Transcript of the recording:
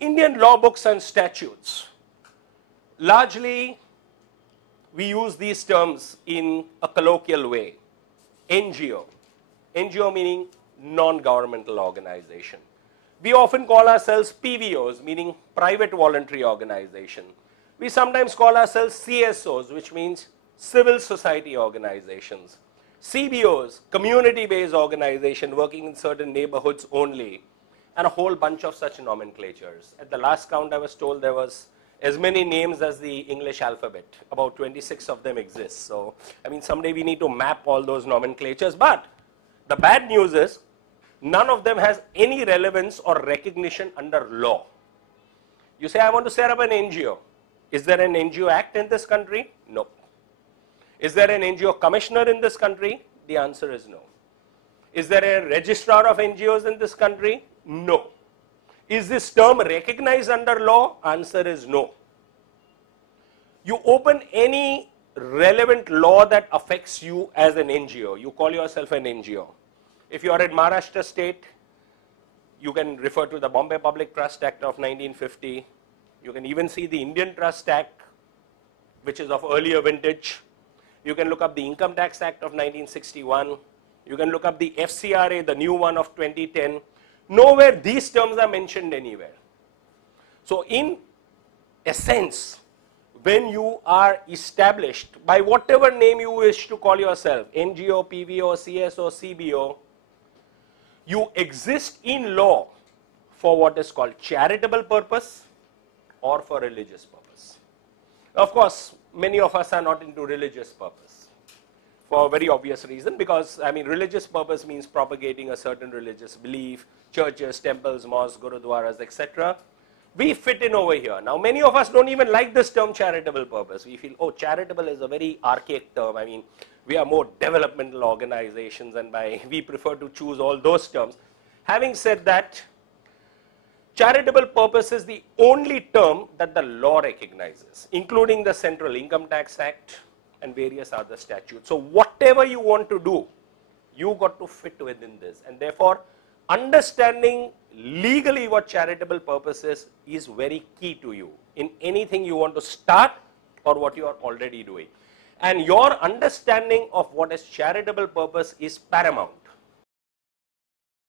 Indian law books and statutes, largely we use these terms in a colloquial way. NGO. NGO meaning non-governmental organization. We often call ourselves PVOs, meaning private voluntary organization. We sometimes call ourselves CSOs, which means civil society organizations. CBOs, community-based organization working in certain neighborhoods only, and a whole bunch of such nomenclatures. At the last count, I was told there was as many names as the English alphabet. About 26 of them exist. So, I mean, someday we need to map all those nomenclatures. But the bad news is, none of them has any relevance or recognition under law. You say, I want to set up an NGO. Is there an NGO Act in this country? No. Is there an NGO commissioner in this country? The answer is no. Is there a registrar of NGOs in this country? No. Is this term recognized under law? Answer is no. You open any relevant law that affects you as an NGO. You call yourself an NGO. If you are in Maharashtra state, you can refer to the Bombay Public Trust Act of 1950. You can even see the Indian Trust Act, which is of earlier vintage. You can look up the Income Tax Act of 1961. You can look up the FCRA, the new one of 2010. Nowhere these terms are mentioned anywhere. So in essence, when you are established by whatever name you wish to call yourself, NGO, PVO, CSO, CBO, you exist in law for what is called charitable purpose or for religious purpose. Of course, many of us are not into religious purpose for a very obvious reason, because I mean religious purpose means propagating a certain religious belief, churches, temples, mosques, gurudwaras, etc. We fit in over here. Now many of us don't even like this term charitable purpose. We feel, oh, charitable is a very archaic term. I mean, we are more developmental organizations, and we prefer to choose all those terms. Having said that, charitable purpose is the only term that the law recognizes, including the Central Income Tax Act and various other statutes. So whatever you want to do, you got to fit within this, and therefore understanding legally what charitable purpose is very key to you in anything you want to start or what you are already doing. And your understanding of what is charitable purpose is paramount.